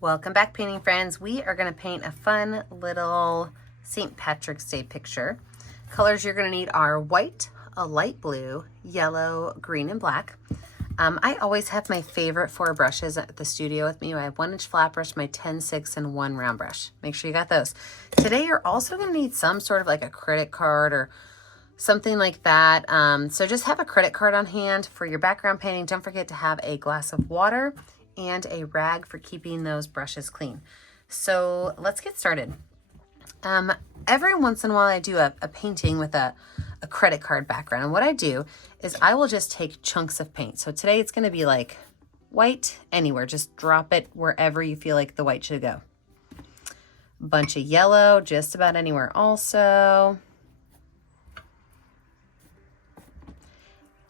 Welcome back, painting friends. We are going to paint a fun little St. Patrick's Day picture. Colors you're going to need are white, a light blue, yellow, green, and black. I always have my favorite 4 brushes at the studio with me. I have 1-inch flat brush, my 10-6, and 1 round brush. Make sure you got those. Today you're also going to need some sort of like a credit card or something like that. So just have a credit card on hand for your background painting. Don't forget to have a glass of water and a rag for keeping those brushes clean. So let's get started. Every once in a while I do a painting with a credit card background. And what I do is I will just take chunks of paint. So today it's gonna be like white anywhere. Just drop it wherever you feel like the white should go. Bunch of yellow, just about anywhere also.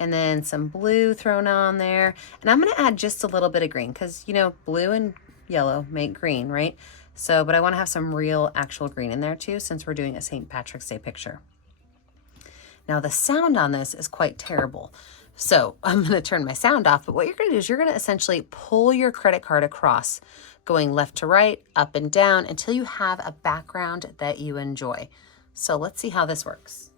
And then some blue thrown on there. And I'm gonna add just a little bit of green because, you know, blue and yellow make green, right? So, but I wanna have some real actual green in there too, since we're doing a St. Patrick's Day picture. Now the sound on this is quite terrible. So I'm gonna turn my sound off, but what you're gonna do is you're gonna essentially pull your credit card across, going left to right, up and down, until you have a background that you enjoy. So let's see how this works.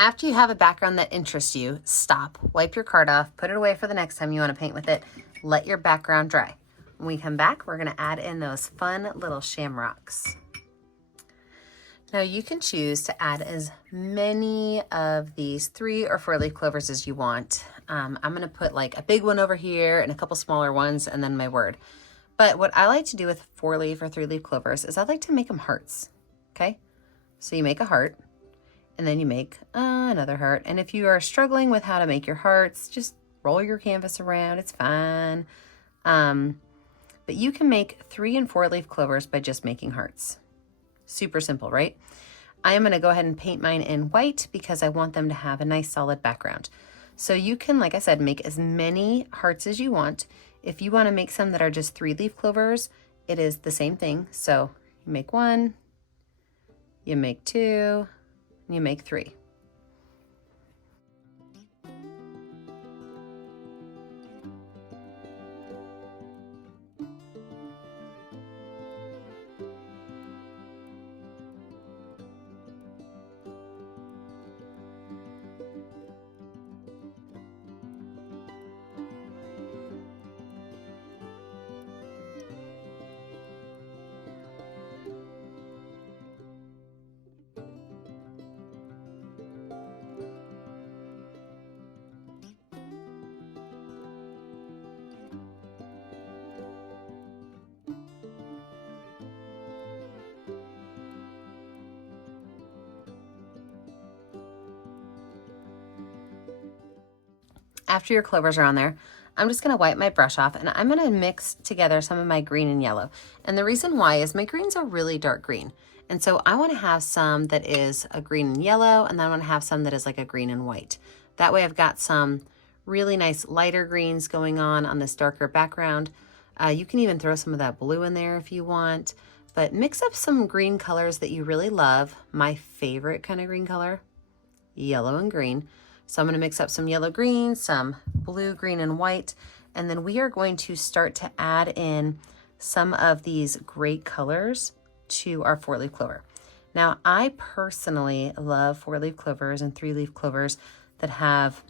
After you have a background that interests you, stop, wipe your card off, put it away for the next time you want to paint with it, let your background dry. When we come back, we're going to add in those fun little shamrocks. Now you can choose to add as many of these 3 or 4 leaf clovers as you want. I'm going to put like a big one over here and a couple smaller ones and then my word. But what I like to do with 4 leaf or 3 leaf clovers is I like to make them hearts, okay? So you make a heart. And then you make another heart. And if you are struggling with how to make your hearts, just roll your canvas around. It's fine. But you can make 3 and 4 leaf clovers by just making hearts. Super simple, right? I am going to go ahead and paint mine in white because I want them to have a nice solid background. So you can, like I said, make as many hearts as you want. If you want to make some that are just 3 leaf clovers, it is the same thing. So you make 1, you make 2, you make 3. After your clovers are on there, I'm just going to wipe my brush off and I'm going to mix together some of my green and yellow. And the reason why is my greens are really dark green. And so I want to have some that is a green and yellow, and then I want to have some that is like a green and white. That way I've got some really nice lighter greens going on this darker background. You can even throw some of that blue in there if you want, but mix up some green colors that you really love. My favorite kind of green color, yellow and green. So I'm going to mix up some yellow green, some blue, green, and white, and then we are going to start to add in some of these great colors to our 4-leaf clover. Now, I personally love 4-leaf clovers and 3-leaf clovers that have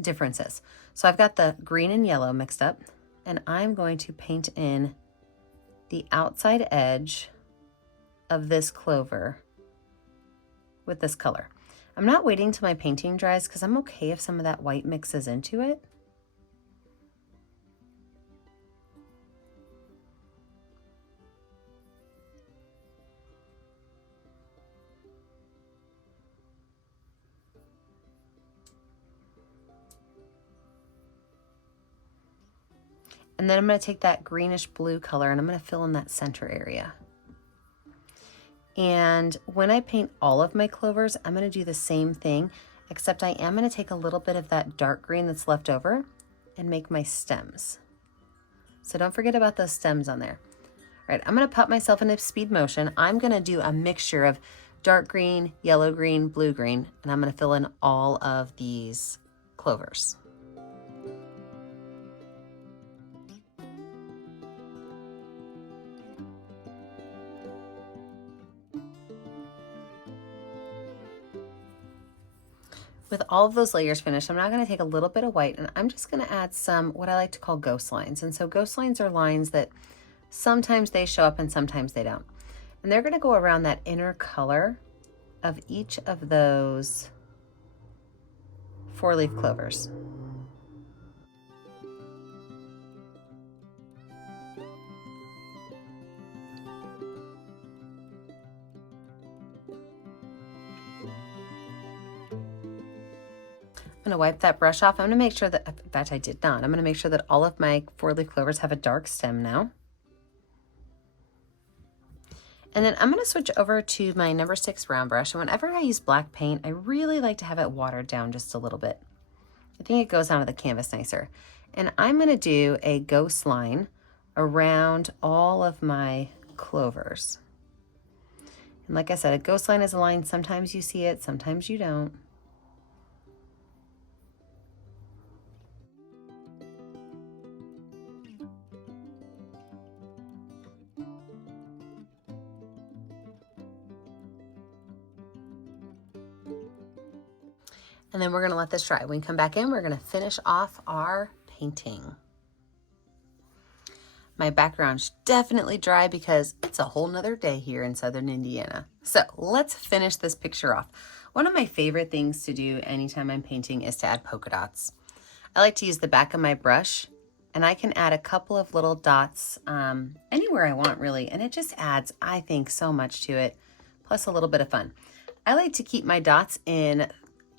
differences. So I've got the green and yellow mixed up, and I'm going to paint in the outside edge of this clover with this color. I'm not waiting till my painting dries because I'm okay if some of that white mixes into it. And then I'm going to take that greenish blue color and I'm going to fill in that center area. And when I paint all of my clovers, I'm going to do the same thing, except I am going to take a little bit of that dark green that's left over and make my stems. So don't forget about those stems on there. All right, I'm going to put myself in a speed motion. I'm going to do a mixture of dark green, yellow green, blue green, and I'm going to fill in all of these clovers. With all of those layers finished, I'm now going to take a little bit of white and I'm just going to add some what I like to call ghost lines. And so ghost lines are lines that sometimes they show up and sometimes they don't. And they're going to go around that inner color of each of those 4-leaf clovers. I'm going to wipe that brush off. I'm going to make sure that, in fact I did not, I'm going to make sure that all of my 4-leaf clovers have a dark stem now. And then I'm going to switch over to my number 6 round brush. And whenever I use black paint, I really like to have it watered down just a little bit. I think it goes onto the canvas nicer. And I'm going to do a ghost line around all of my clovers. And like I said, a ghost line is a line, sometimes you see it, sometimes you don't. And then we're going to let this dry. When we come back in, we're going to finish off our painting. My background's definitely dry because it's a whole nother day here in Southern Indiana. So let's finish this picture off. One of my favorite things to do anytime I'm painting is to add polka dots. I like to use the back of my brush and I can add a couple of little dots anywhere I want really. And it just adds, I think, so much to it, plus a little bit of fun. I like to keep my dots in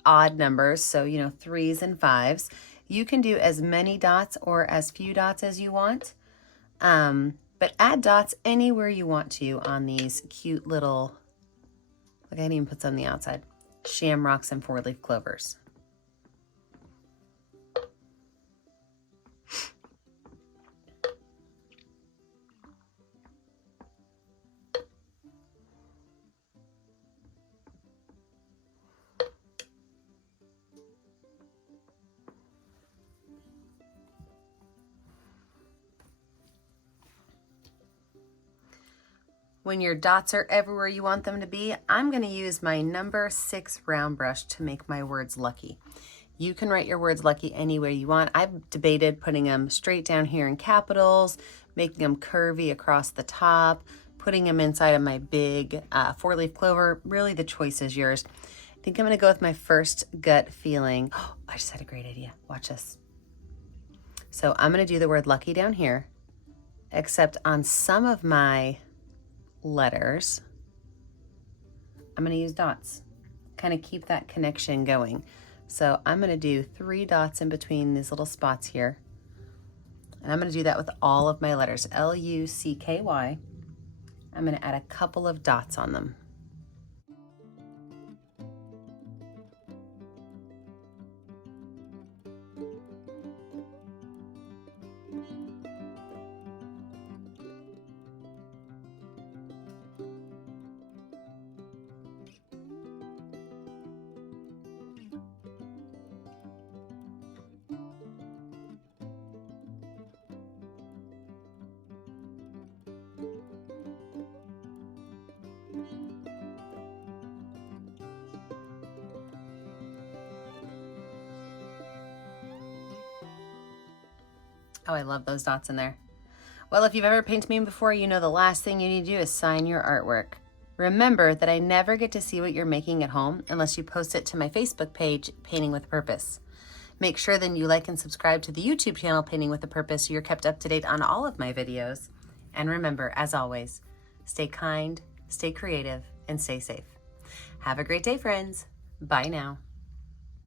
odd numbers, so 3s and 5s. You can do as many dots or as few dots as you want, but add dots anywhere you want to on these cute little, like I didn't even put some on the outside, shamrocks and 4-leaf clovers. When your dots are everywhere you want them to be, I'm going to use my number 6 round brush to make my words lucky. You can write your words lucky anywhere you want. I've debated putting them straight down here in capitals, making them curvy across the top, putting them inside of my big 4-leaf clover. Really, the choice is yours. I think I'm going to go with my first gut feeling. Oh, I just had a great idea. Watch this. So I'm going to do the word lucky down here, except on some of my letters, I'm going to use dots, kind of keep that connection going. So I'm going to do 3 dots in between these little spots here. And I'm going to do that with all of my letters, L-U-C-K-Y. I'm going to add a couple of dots on them. Oh, I love those dots in there. Well, if you've ever painted me before, you know the last thing you need to do is sign your artwork. Remember that I never get to see what you're making at home unless you post it to my Facebook page, Painting with a Purpose. Make sure then you like and subscribe to the YouTube channel, Painting with a Purpose, so you're kept up to date on all of my videos. And remember, as always, stay kind, stay creative, and stay safe. Have a great day, friends. Bye now.